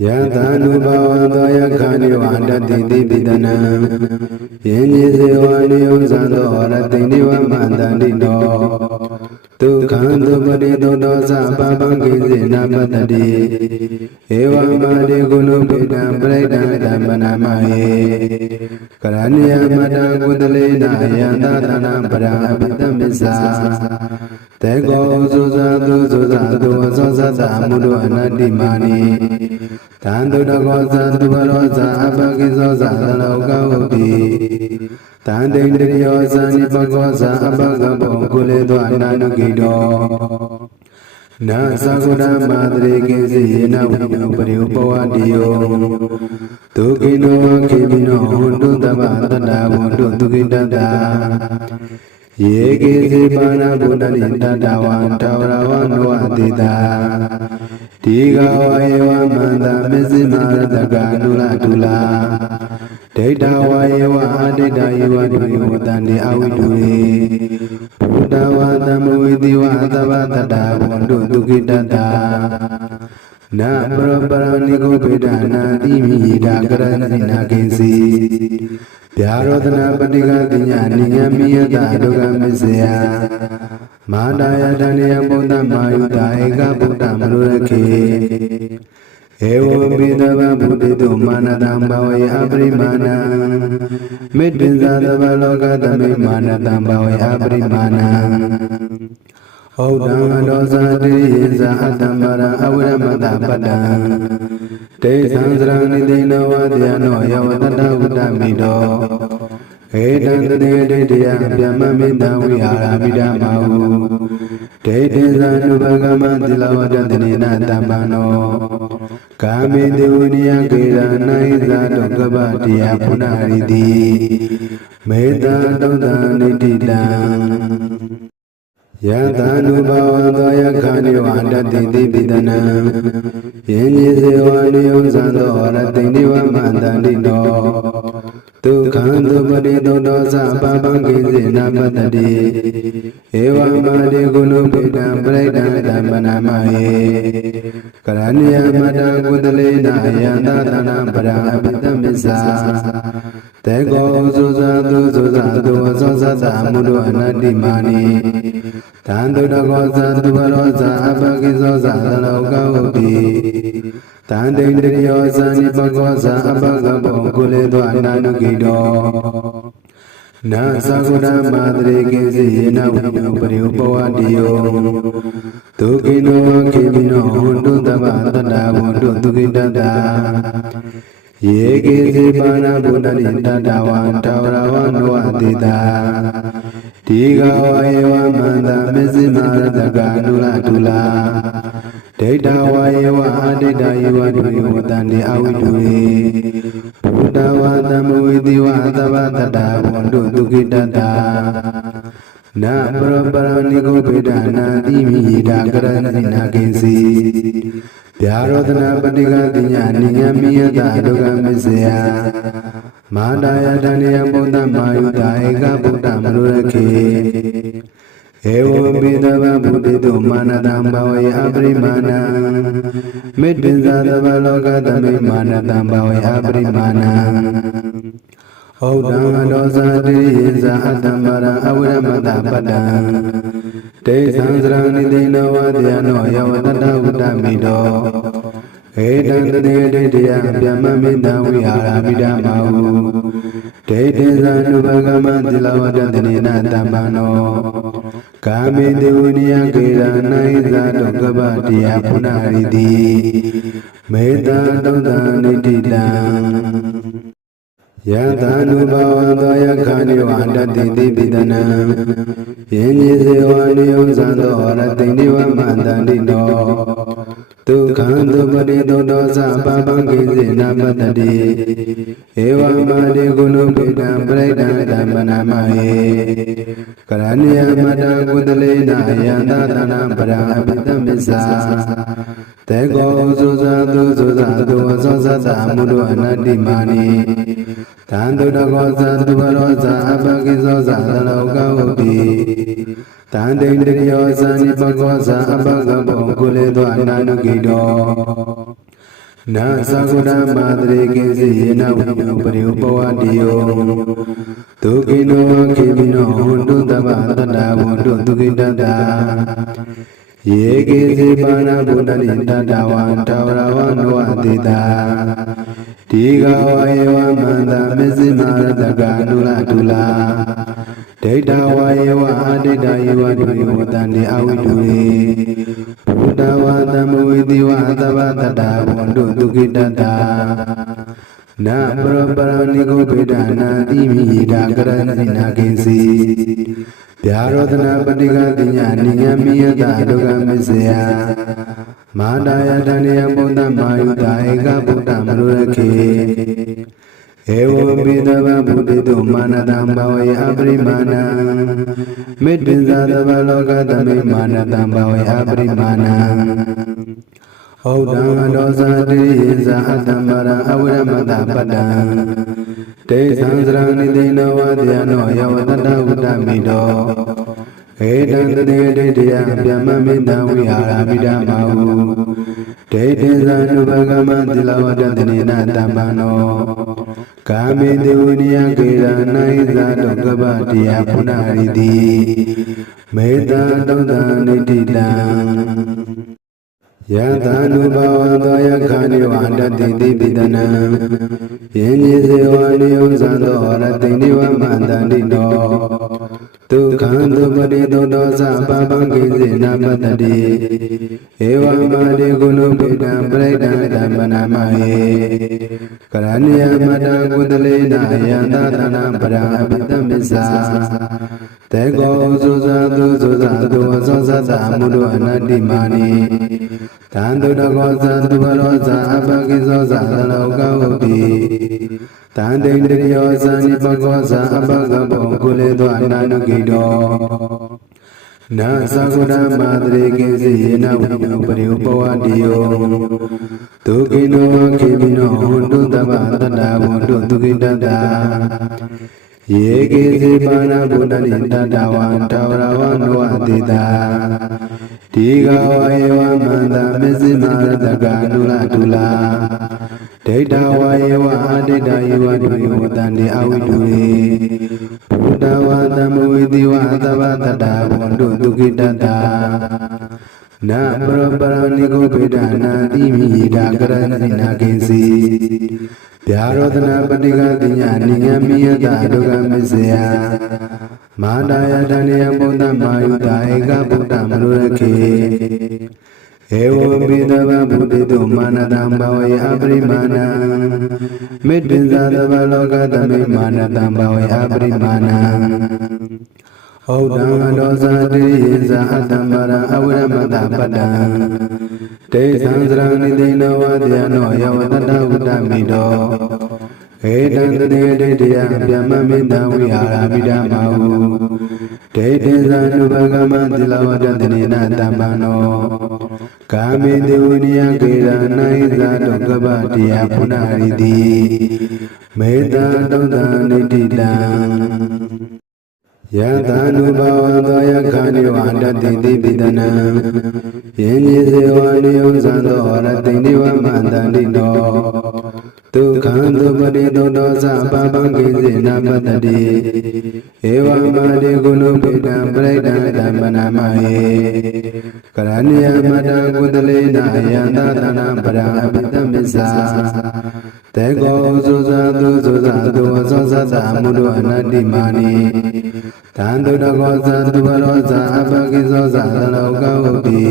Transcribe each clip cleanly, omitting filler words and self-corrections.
Yatanubhavadaya Kaniwandati Pidana Yenjisevaniyo Sando Ratiniva Mandandino Tukhandu Parido Dosa Papangizi Napadadi Eva Madi Gunu Pidam Preda Dhamanamaye Karaniya Mada Kudalina Yandatana Parabhitamisa Tego Suzadu Suzadu Sosata Mudu Anadimani Tandu Dagosa Duvarosa Abagizosa Laukavuti Tandindriyosa Nipagosa Abagabo Kuledo Ananugido Nasakuda Madre Kisi Yinavu Pariupavadiyo Tukino Kimino Hundu Tabata Hundu Tukidada Yekisi Pana Buddha Dawan Taurawan Wadida Tiga Wayewa Manda Mizimara Ganula Tula Data Wayewa Adida Yuwa Duyutani Awiduri Buddha Wadamuidi Wadavata Wundu Tukidada Na Paraparanigo Pidana Dimi Dagaranina Kisi Pyarodana Patiga Dinyaniya Miyata Duga Misya Madaya Daniya Buddha Mayuta Eka Buddha Murake Evo Bidava Buddhitu Manadambawai Abrimana Midinzadava Logatame Manadambawai Abrimana Odanga Dosa Diriza Atamara Aviramada Pada Te Sansrani Dina Vadyano Yavadada Udamido Edanda Dedia Pyamamida Vihara Vidamahu Te Zanu Bhagama Tilavadadina Tambano Kami Devuniya Kira Naiza Dogabatiya Punaridi Meta Doda Nitida Yatanubhavadaya Kaniwandati Pidana Yenjisevaniyo Sando Ratiniva Mandandino Tukhandu Parido Dosa Papangizi Napadadi Eva Madi Gunu Pidam Preda Dhamanamaye Karaniya Mada Kudalina Yandatana Parabhitamisa Tego Suzadu Suzadu Sosata Mudu Anadimani Tandu Dagosa Duvarosa Abagizosa Laukavuti Tandindriyosa Nipagosa Abagabo Kuledo Ananugido Nasakuda Madre Kisi Yinavu Pariupavadiyo Tukino Kimino Hundu Tabata Hundu Tukidada Yekisi Pana Buddha Dawan Taurawan Wadida Tiga Wayewa Manda Mizimara Ganula Tula Data Wayewa Adida Yuwa Duyutani Awiduri Buddha Wadamuidi Wadavata Wundu Tukidada Na Paraparanigo Pidana Dimi Dagaranina Kisi Pyarodana Patiga Dinyaniya Miyata Duga Misya Madaya Daniya Buddha Mayuta Eka Buddha Murake Evo Bidava Buddhitu Manadambawai Abrimana Midinzadava Logatame Manadambawai Abrimana Odanga Dosa Diriza Atamara Aviramada Pada Te Sansrani Dina Vadyano Yavadada Udamido Edanda Dedia Pyamamida Vihara Vidamahu Te Zanu Bhagama Tilavadadina Tambano Kami Devuniya Kira Naiza Dogabatiya Punaridi Meta Doda Nitida Yatanubhavadaya Kaniwandati Pidana Yenjisevaniyo Sando Ratiniva Mandandino Tukhandu Parido Dosa Papangizi Napadadi Eva Madi Gunu Pidam Preda Dhamanamaye Karaniya Mada Kudalina Yandatana Parabhitamisa Tego Suzadu Suzadu Sosata Mudu Anadimani Tandu Dagosa Duvarosa Abagizosa Laukavuti Tandindriyosa Nipagosa Abagabo Kuledo Ananugido နာသကုဒ္ဓမာတရေကိစီယေနဝိညောပရိဥပဝတိယောဒုကိနောခေမိနောဟွန်တုတဗ္ဗတတ္တဝန္တုဒုကိတတ္တာယေကိစီပါဏဗုဒ္ဓနိတတ္တဝံတဝရဝနောအတိတာဒီဃဝယေဝမန္တမစ္စည်းမာရတကနုလတုလာဒိဋ္ဌဝယေဝအာဒိဋ္ဌယေဝဒုရိဝတန္တိအဝိတုရေဘုဒ္ဓဝါသမဝေတိဝသဗ္ဗတတ္တဝန္တုဒုကိတတ္တာနာပရပရဏိကိုဗေဒနာတိမိဒာကရဏိနာကိစီဗျာရောဒနာပတိကတိညာနိယမိယတဒုက္ခမစ္စယမာတာယတဏိယဗုဒ္ဓမာယုတာဧကဗုဒ္ဓမနုရခေဧဝံပိတဗ္ဗဗုဒ္ဓိတုမာနတံဘဝေအပရိမာဏံမေတ္တင်္ဇာသဗ္ဗလောကသမိမာနတံဘဝေအပရိမာဏံဩဒံအတောဇာတိယေဇာအတ္တမရံအဝိရမတပတ္တံတေသံသရဏိတိနောဝတယနောယဝတတဝတ္တမိတောဧတံတတေဒိဋ္ဌယဗျမမိတံဝိဟာရမိဓမ္မာဟုဒိဋ္ဌိဇာနုဘဂမသီလဝတ္တတိနတမ္ပနောကာမေတိဝိနိယကေရနာဣဇာတောကပ္ပတိယပုဏ္ဏရိတိမေတ္တာတုံတံနိဋ္ဌိတံယသာနုဘဝသောယခာနိဝန္တတိတိပိတနံယင်းကြီးစေဝနိယုဇံသောရတိနိဝမန္တန္တိတောဒုက္ခံသုပတိသုတောသပပံကိစေနပတ္တိဧဝမာတိကုဏုပိတံပရိဒံဓမ္မနာမဟေကရဏိယမတကုတလေနယန္တသနာပရအပိတမစ္ဆာတေကောသုဇာသုသုဇာသုဝသောသတ္တမုဒ္ဒအနတ္တိမာနိတံတုတကောသသုဘရောဇာအပကိသောဇာသလောကဝုတိတံတိန္တရိယောဇာနိပကောဇာအပကဘောကုလေသောအနာနုကိတောနာသကုဒ္ဓမာတရေကိစီယေနဝိညောပရိဥပဝတိယောဒုကိနောခေမိနောဟွန်တုတဗ္ဗတတ္တဝန္တုဒုကိတတ္တာယေကိစီပါဏဗုဒ္ဓနိတတ္တဝံတဝရဝနောအတိတာဒီဃဝယေဝမန္တမစ္စည်းမာရတကနုလတုလာဒိဋ္ဌဝယေဝအာဒိဋ္ဌယေဝဒုရိဝတန္တိအဝိတုရေဘုဒ္ဓဝါသမဝေတိဝသဗ္ဗတတ္တဝန္တုဒုကိတတ္တာနာပရပရဏိကိုဗေဒနာတိမိဒာကရဏိနာကိစီဗျာရောဒနာပတိကတိညာနိယမိယတဒုက္ခမစ္စယမာတာယတဏိယဗုဒ္ဓမာယုတာဧကဗုဒ္ဓမနုရခေဧဝံပိတဗ္ဗဗုဒ္ဓိတုမာနတံဘဝေအပရိမာဏံမေတ္တင်္ဇာသဗ္ဗလောကသမိမာနတံဘဝေအပရိမာဏံဩဒံအတောဇာတိယေဇာအတ္တမရံအဝိရမတပတ္တံတေသံသရဏိတိနောဝတယနောယဝတတဝတ္တမိတောဧတံတတေဒိဋ္ဌယဗျမမိတံဝိဟာရမိဓမ္မာဟုဒိဋ္ဌိဇာနုဘဂမသီလဝတ္တတိနတမ္ပနောကာမေတိဝိနိယကေရနာဣဇာတောကပ္ပတိယပုဏ္ဏရိတိမေတ္တာတုံတံနိဋ္ဌိတံယသာနုဘဝသောယခာနိဝန္တတိတိပိတနံယင်းကြီးစေဝနိယုဇံသောရတိနိဝမန္တန္တိတောဒုက္ခံသုပတိသုတောသပပံကိစေနပတ္တိဧဝမာတိကုဏုပိတံပရိဒံဓမ္မနာမဟေကရဏိယမတကုတလေနယန္တသနာပရအပိတမစ္ဆာတေကောသုဇာသုသုဇာသုဝသောသတ္တမုဒ္ဒအနတ္တိမာနိတံတုတကောသသုဘရောဇာအပကိသောဇာသလောကဝုတိ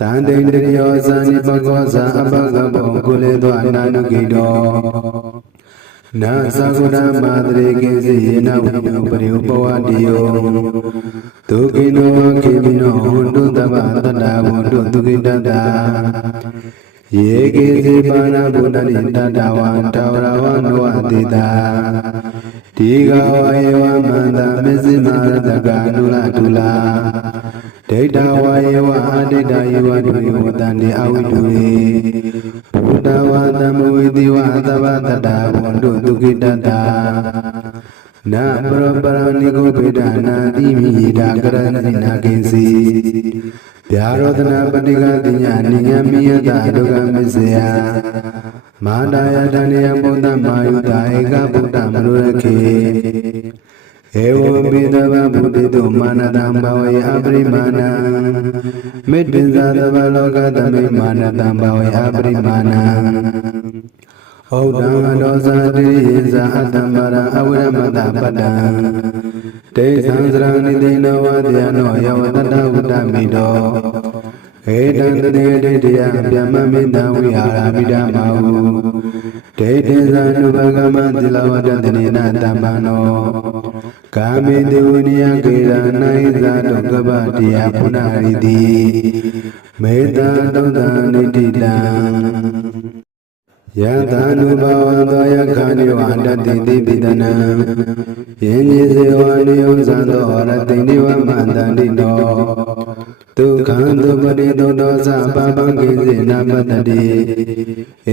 တံတိန္တရိယောဇာနိပကောဇာအပကဘောကုလေသောအနာနုကိတောနာသကုဒ္ဓမာတရေကိစီယေနဝိညောပရိဥပဝတိယောဒုကိနောခေမိနောဟွန်တုတဗ္ဗတတ္တဝန္တုဒုကိတတ္တာယေကိစီပါဏဗုဒ္ဓနိတတ္တဝံတဝရဝနောအတိတာဒီဃဝယေဝမန္တမစ္စည်းမာရတကနုလတုလာဒိဋ္ဌဝယေဝအာဒိဋ္ဌယေဝဒုရိဝတန္တိအဝိတုရေဘုဒ္ဓဝါသမဝေတိဝသဗ္ဗတတ္တဝန္တုဒုကိတတ္တာနာပရပရဏိကိုဗေဒနာတိမိဒာကရဏိနာကိစီ ဗျာရောဒနာပတိကတိညာနိယမိယတာဒုက္ခမစ္စယမာတာယတဏယဘုဒ္ဓမာယုတာဧကဗုဒ္ဓမနုရခေဧဝံပိသဗ္ဗဗုဒ္ဓတုမာနတံဘဝေအပရိမာဏံမေတ္တဇာသဗ္ဗလောကသမေမာနတံဘဝေအပရိမာဏံဟုတ်တံဒောဇာတိယေဇာအတ္တမရံအဝိရမတပတ္တံတေသံသရဏိတိနောဝတယနောယဝတတဝတ္တမိတောဧတံတတေဒိဋ္ဌယဗျမမိတံဝိဟာရမိဓမ္မဟုဒိဋ္ဌိဇာနုဘဂမသီလဝတ္တနေနတမ္ပန္နောကာမေတိဝိနိယကေရနာယဇာတုကပ္ပတိယပုဏ္ဏရိတိမေတ္တာတုတ္တနိတိတံယထာနုဘာဝသောယခာနိဝန္တတိတိပိတနံယင်းကြီးစေဝနိယံသံသောရတိနိဝမန္တန္တိတောဒုက္ခံသုပတိသုတောသပပံကိစေနပတ္တိ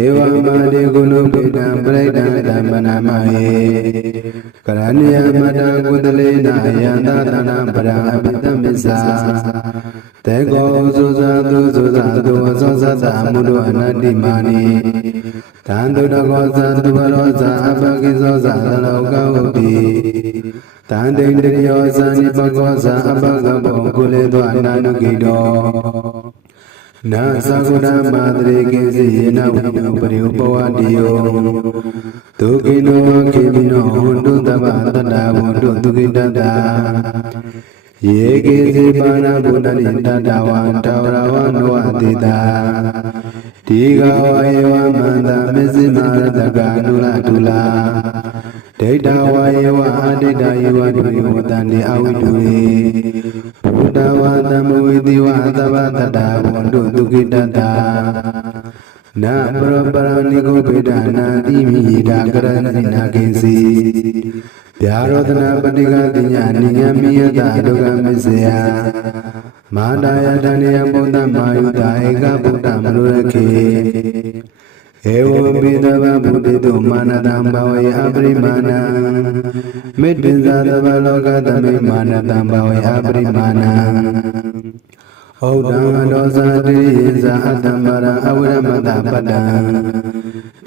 ဧဝမတိကုဏုပိတံပရိဒံဓမ္မနာမဟေကရဏိယမတံကုတလေနယန္တတနာပရံအပိတမစ္ဆာတေကောသုဇာတုသုဇာတုဝသောသတ္တအမှုတို့အနတ္တိမာနိတံတုတကောသံသူဘရောဇာအပကိသောဇာသလောကဝတိတံတိန္တရိယောဇာနိပကောဇာအပကဘောကုလေသောအနာနုကိတောနာသကုဏမာတရေကိစီယေနဝိညောပရိဥပဝတိယောဒုကိနောခေမိနောဟွန်တုတဗ္ဗတတ္တဝန္တုဒုကိတတ္တာယေကေစီပါဏဗုဒ္ဓနိတတဝံတဝရဝနောအတိတာဒီဃဝယေဝမန္တမစ္စည်းမာရတကနုလတုလာဒိဋ္ဌဝယေဝအဒိဋ္ဌယေဝဒုယဝတန္တိအဝိတုရေဘုဒ္ဓဝါသမဝေတိဝသဗ္ဗတတ္တဝန္တုဒုကိတတ္တာနာပရပရဏိကိုပေဒနာတိမိဒါကရဏိနာကိစီဗျာရောဒနာပတိကတိညာနိယမိယတာဒုက္ခမစ္စယမာတာယတဏယဘုဒ္ဓမာယုတာဧကဗုဒ္ဓမနုရခေဧဝံပိသဗ္ဗဗုဒ္ဓတုမာနတံဘဝေအပရိမာဏံမေတ္တဇာသဗ္ဗလောကသမေမာနတံဘဝေအပရိမာဏံဟုတ်တံဒောဇာတိယေဇာအတ္တမရံအဝိရမတပတ္တံ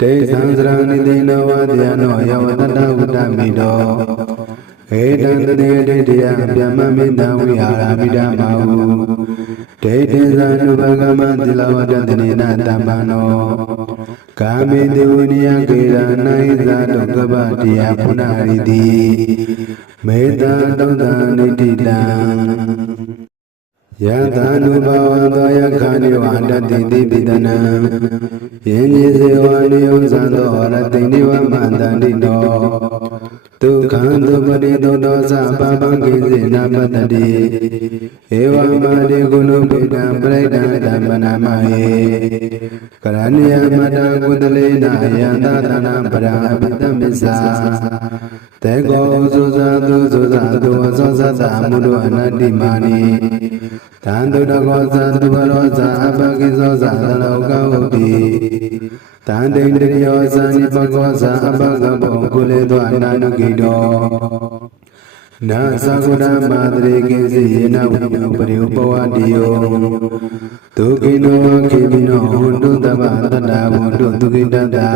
တေသံသရဏိတိနောဝတယနောယဝတတဝတ္တမိတောဧတံတတေဒိဋ္ဌယဗျမမိတံဝိဟာရမိဓမ္မဟုဒိဋ္ဌိဇာနုဘဂမသီလဝတ္တနေနတမ္ပန္နောကာမေတိဝိနိယကေရနာယဇာတုကပ္ပတိယပုဏ္ဏရိတိမေတ္တာတုတ္တနိတိတံယထာနုဘာဝသောယခာနိဝန္တတိတိပိတနံယင်းကြီးစေဝနိယံသံသောရတိနိဝမန္တန္တိတောဒုက္ခံသုပတိသုတောသပပံကိစေနပတ္တိဧဝမတိကုဏုပိတံပရိဒံဓမ္မနာမဟေကရဏိယမတံကုတလေနယန္တတနာပရံအပိတမစ္ဆာတေကောသုဇာတုသုဇာတုဝသောသတ္တအမှုတို့အနတ္တိမာနိတံတုတကောသံသူဘရောဇာအပကိသောဇာသလောကဝတိတံတိန္တရိယောဇာနိပကောဇာအပကဘောကုလေသောအနာနုကိတောနာသကုဏမာတရေကိစီယေနဝိညောပရိဥပဝတိယောဒုကိနောခေမိနောဟွန်တုတဗ္ဗတတ္တဝန္တုဒုကိတတ္တာ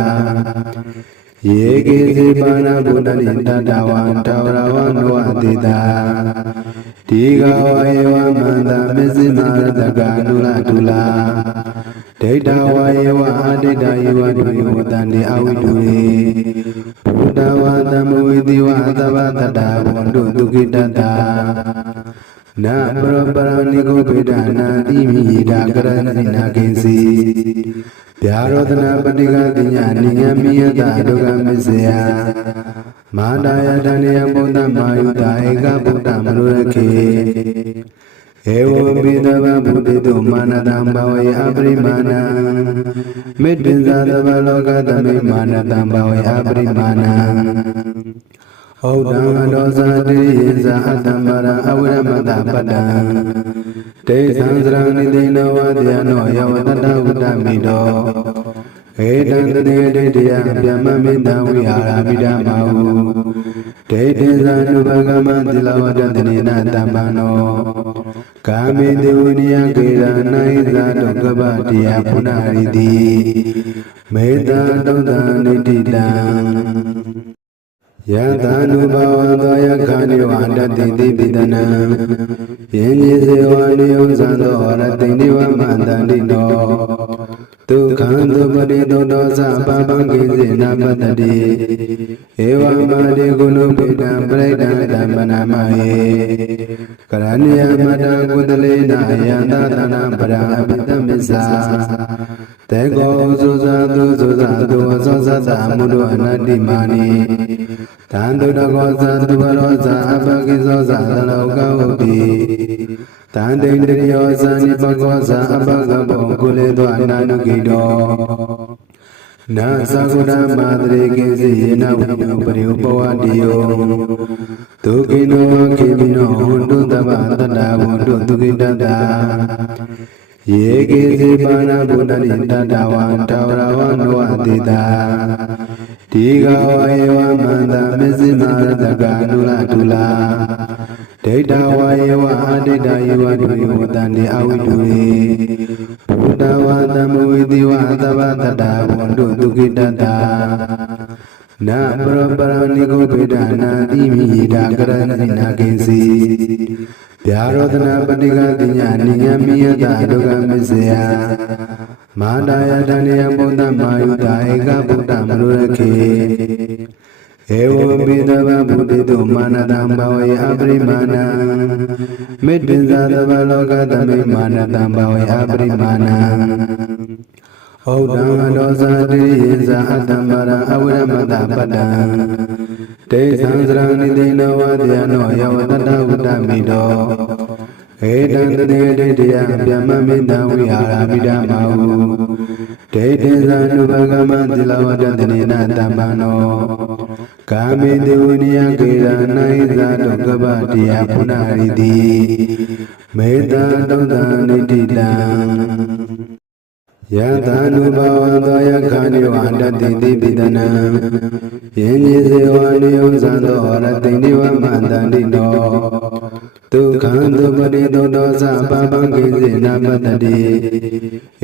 ယေကေစီပါဏဗုဒ္ဓနိတတဝံတဝရဝနောအတိတာဒီဃဝယေဝမန္တမစ္စည်းမာရတကနုလတုလာဒိဋ္ဌဝယေဝအဒိဋ္ဌယေဝဒုယဝတန္တိအဝိတုရေဘုဒ္ဓဝါသမဝေတိဝသဗ္ဗတတ္တဝန္တုဒုကိတတ္တာနာပရပရဏိကိုပေဒနာတိမိဒါကရဏိနာကိစီဗျာရောဒနာပတိကတိညာနိယမိယတာဒုက္ခမစ္စယမာတာယတဏယဘုဒ္ဓမာယုတာဧကဗုဒ္ဓမနုရခေဧဝံပိသဗ္ဗဗုဒ္ဓတုမာနတံဘဝေအပရိမာဏံမေတ္တဇာသဗ္ဗလောကသမေမာနတံဘဝေအပရိမာဏံဟုတ်တံဒောဇာတိယေဇာအတ္တမရံအဝိရမတပတ္တံတေသံသရဏိတိနောဝတယနောယဝတတဝတ္တမိတောဧတံတတေဒိဋ္ဌယဗျမမိတံဝိဟာရမိဓမ္မဟုဒိဋ္ဌိဇာနုဘဂမသီလဝတ္တနေနတမ္ပန္နော ကာမေတေဝနိယကေရနာဣဇာတုကပတိယပုဏ္ဏရိတိမေတ္တာတုဒ္ဒနိတိတံယသ ानु ဘဝသောယခာနိဝန္တတိတိပိတနံယင်းကြီးစေဝနိယံသံသောရတိနိဝမန္တန္တိနောဒုက္ခံသုပတိသုတောသပပံကိစေနပတ္တိဧဝမာတိကုဏုပိတံပရိဒံဓမ္မနာမဟေကရဏိယမတံကုတလေနယန္တသနံပရအပိတမစ္ဆာတေကောသုဇာတုသုဇာတုအသောသတ္တမုဒ္ဒအနတ္တိမာနိတံတုတကောသတုဘရောဇာအပကိသောဇာသလောကဝတိတံတိန္တရိယောဇာနိပကောဇာအပကဘောကုလေသောအနာနုကိတောနာသကုဏမာတရေကိစီယေနဝိနုပရိဥပဝတိယောဒုကိနောခေမိနောဟွန်တုတဗ္ဗတတ္တဝန္တုဒုကိတတ္တယေကိစီပါဏဗုဒ္ဓနိတတဝံတဝရဝနောအတိတာဒီဃဝယေဝမန္တမစ္စိမာရတကနုလတုလာဒိဋ္ဌဝယေဝအဒိဋ္ဌယေဝဒုယောတန္တိအဝိတုရေဘုဒ္ဓဝါသမဝိတိဝသဗ္ဗတတ္တဝန္တုဒုက္ခိတတ္တနာပရပရဏိကိုပိဒနာတိမိဒါကရဏိနာကိစီဗျာရောဒနာပတိကတိညာနိယမိယတဒုက္ခမစ္စယမာတာယတဏိယဘုဒ္ဓမာယုတာဧကဗုဒ္ဓမနုရခေဧဝံပိသဗ္ဗဗုဒ္ဓတုမာနတံဘဝေအပရိမာဏံမေတ္တဇာသဗ္ဗလောကသမိမာနတံဘဝေအပရိမာဏံဩဒံဒောဇာတိယေဇာအတ္တမရံအဝိရမတပတ္တံတေသံသရဏိတိနောဝတယနောယောတတဝတ္တမိတောဧတံတတေဒိဋ္ဌယဗျမမိတံဝိဟာရမိဓမ္မဟုဒိဋ္ဌိဇာနုဘဂမသီလဝတ္တနေနတမ္ပန္နောကာမေတေဝနိယကေရနာဣဇာတုကပတိယပုဏ္ဏရိတိမေတ္တာတုဒ္ဒနိတိတံယသ ानु ဘဝသောယခာနိဝန္တတိတိပိတနံယင်းကြီးစေဝနိယံသံသောရတိနိဝမန္တန္တိနောဒုက္ခံသုပတိသုတောသပပံကိစေနပတ္တိ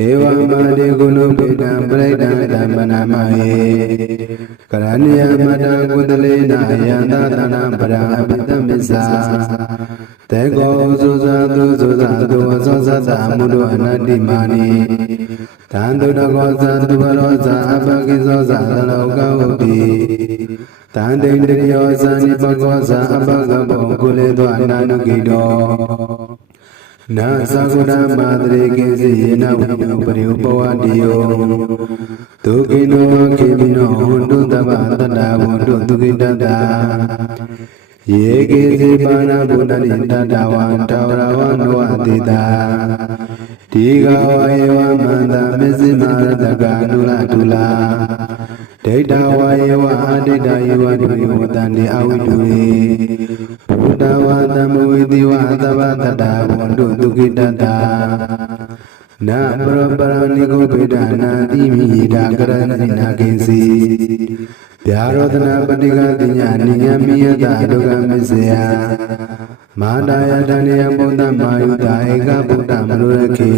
ဧဝမာတိကုဏုပိတံပရိဒံဓမ္မနာမဟေကရဏိယမတံကုတလေနယန္တသနံပရအပိတမစ္ဆာတေကောသုဇာတုသုဇာတုအသောသတ္တမုဒ္ဒအနတ္တိမာနိတံတုတကောသတုဘရောဇာအပကိသောဇာသလောကဝတိတံတိန္တရိယောဇာနိပကောဇာအပကဘောကုလေသောအနာနုကိတောနာသကုဏမာတရေကိစီယေနဝိနုပရိဥပဝတိယောဒုကိနောခေမိနောဟွန်တုတဗ္ဗတတ္တဝန္တုဒုက္ခိတတ္တယေကိစီပါဏဗုဒ္ဓနိတတဝံတဝရဝနောအတိတာဒီဃဝယေဝမန္တမစ္စိမာရတကနုလတုလာဒိဋ္ဌဝယေဝအဒိဋ္ဌယေဝဒုယောတန္တိအဝိတုရေဘုဒ္ဓဝါသမဝိတိဝသဗ္ဗတတ္တဝန္တုဒုက္ခိတတ္တနာပရပရဏိကိုပိဒနာတိမိဒါကရဏိနာကိစီဗျာရောဒနာပတိကတိညာနိယမိယတဒုက္ခမစ္စယမာတာယတဏိယဘုဒ္ဓမာယုတာဧကဗုဒ္ဓမနုရခေ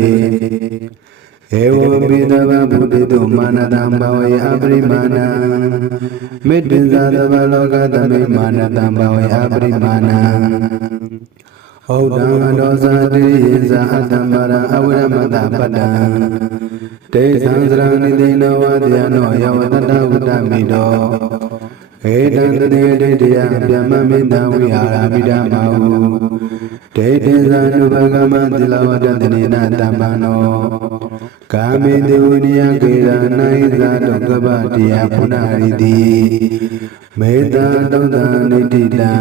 ဧဝံပိသဗ္ဗဗုဒ္ဓတုမာနတံဘဝေအပရိမာဏံမေတ္တဇာသဗ္ဗလောကသမိမာနတံဘဝေအပရိမာဏံဩဒံဒောဇာတိယေဇာအတ္တမရံအဝိရမတပတ္တံတေသံသရဏိတိနောဝတယနောယောတတဝတ္တမိတောဧတံတတေဒိဋ္ဌယဗျမမိတံဝိဟာရမိဓမ္မဟုဒိဋ္ဌိဇာနုဘဂမသီလဝတ္တနေနတမ္ပန္နောကာမေတေဝနိယကေရနာဣဇာတုကပတိယပုဏ္ဏရိတိမေတ္တာတုဒ္ဒနိတိတံ